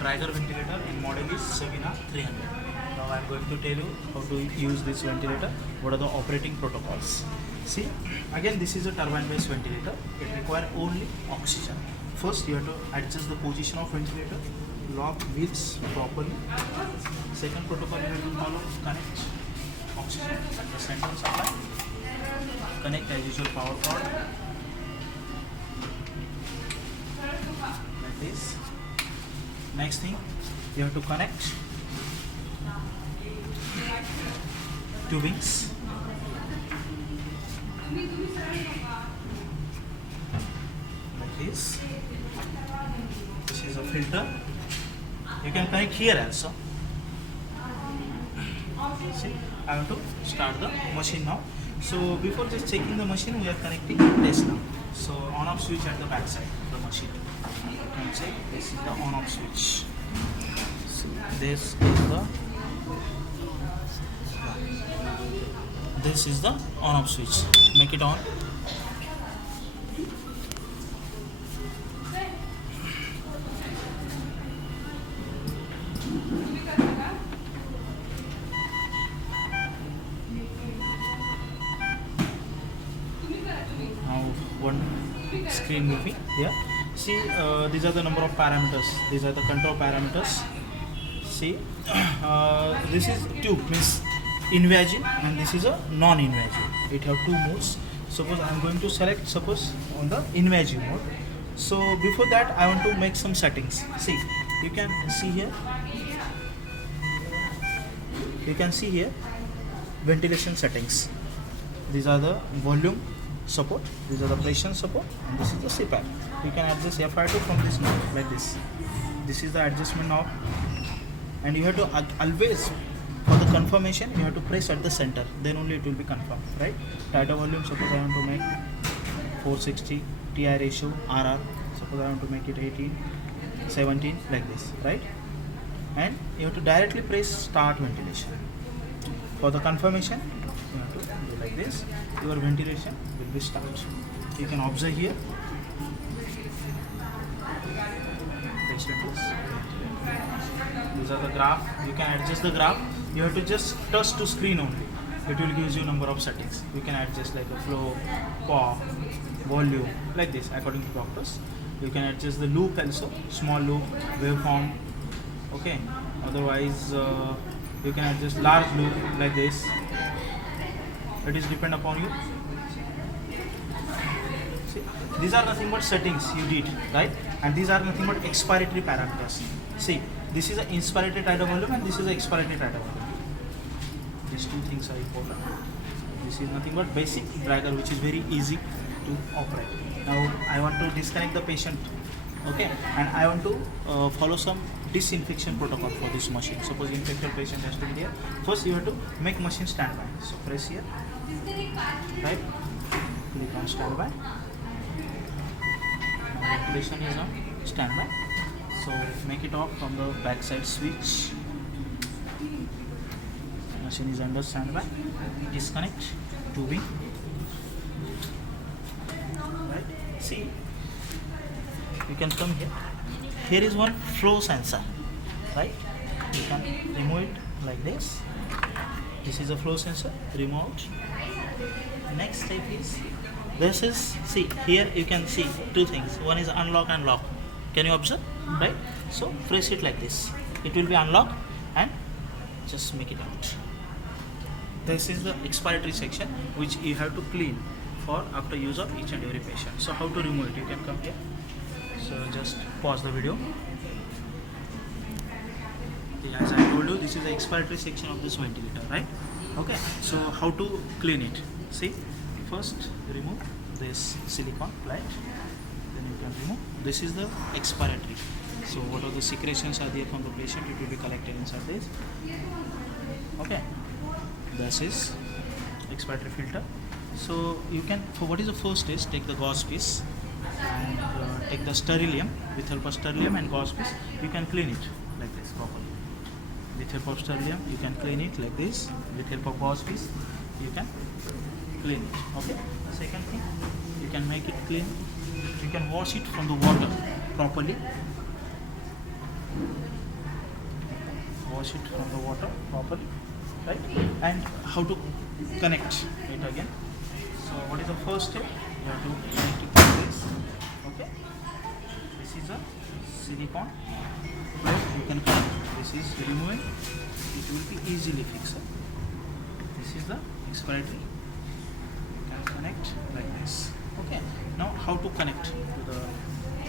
Draeger ventilator in model is Savina 300. Now I am going to tell you how to use this ventilator. What are the operating protocols? See, again this is a turbine based ventilator. It requires only oxygen. First you have to adjust the position of ventilator, lock wheels properly. Second protocol you have to follow, connect oxygen at the center supply. Connect as usual power cord like this. Next thing, you have to connect tubings like this. This is a filter. You can connect here also. See, I have to start the machine now. So before just checking the machine, we are connecting this now. So on-off switch at the back side of the machine. You can check, this is the on-off switch. So this is the on-off switch. Make it on. One screen moving here. See, these are the number of parameters. These are the control parameters. See, this is tube, means invasive, and this is a non-invasive. It have two modes. Suppose I am going to select, suppose on the invasive mode. So before that I want to make some settings. See, you can see here. You can see here ventilation settings. These are the volume support, these are the pressure support, and this is the CPAP. You can adjust FR2 from this knob like this. This is the adjustment knob, and you have to always, for the confirmation, you have to press at the center, then only it will be confirmed, right? Data volume, suppose I want to make 460, TI ratio, RR, suppose I want to make it 18, 17, like this, right? And you have to directly press start ventilation. For the confirmation, you have to do like this. Your ventilation will be start. You can observe here. These are the graph. You can adjust the graph. You have to just touch to screen only. It will give you number of settings. You can adjust like a flow, power, volume, like this according to doctors. You can adjust the loop also, small loop, waveform. Okay. Otherwise, you can adjust large loop like this. It is depend upon you. See, these are nothing but settings you did, right? And these are nothing but expiratory parameters. See, this is the inspiratory tidal volume and this is the expiratory tidal volume. These two things are important. This is nothing but basic Draeger, which is very easy to operate. Now I want to disconnect the patient, okay, and I want to follow some disinfection protocol for this machine. Suppose infected patient has to be there. First you have to make machine standby. So press here, right? Click on standby. Now ventilation is on standby. So make it off from the backside switch. Machine is under standby. Disconnect tubing. Right? See, you can come here. Here is one flow sensor, right? You can remove it like this. This is a flow sensor, remote. Next step is, this is, see, here you can see two things. One is unlock and lock. Can you observe, right? So press it like this. It will be unlocked and just make it out. This is the expiratory section which you have to clean for after use of each and every patient. So how to remove it? You can come here. So just pause the video. As I told you, this is the expiratory section of this ventilator, right? Okay. So how to clean it? See, first remove this silicone plate. Then you can remove. This is the expiratory. So what are the secretions are there from the patient? It will be collected inside this. Okay. This is expiratory filter. So you can, for what is the first is, take the gauze piece and take the sterilium. With help of sterilium and gauze piece, you can clean it like this properly. With help of sterilium, you can clean it like this. With help of gauze piece, you can clean it. Okay. Second thing, you can make it clean. You can wash it from the water properly. wash it from the water properly, right? And how to connect it again. So what is the first step? You have to connect it like this. Okay. This is a silicone. You can connect. This is removing. It will be easily fixed. This is the expiry. You can connect like this. Okay. Now how to connect to the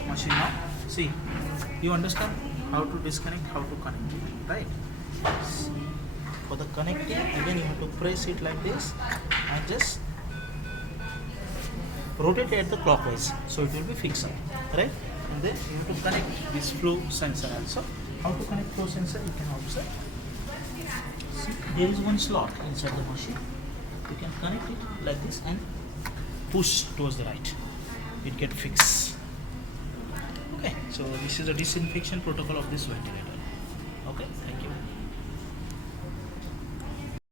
machine now? See, you understand how to disconnect, how to connect it, right? See, for the connecting, again you have to press it like this and just rotate it at the clockwise, so it will be fixed, right? And then you have to connect this flow sensor also. How to connect flow sensor? You can observe. See, there is one slot inside the machine. You can connect it like this and push towards the right. It get fixed. Okay, so this is a disinfection protocol of this ventilator. Okay, thank you.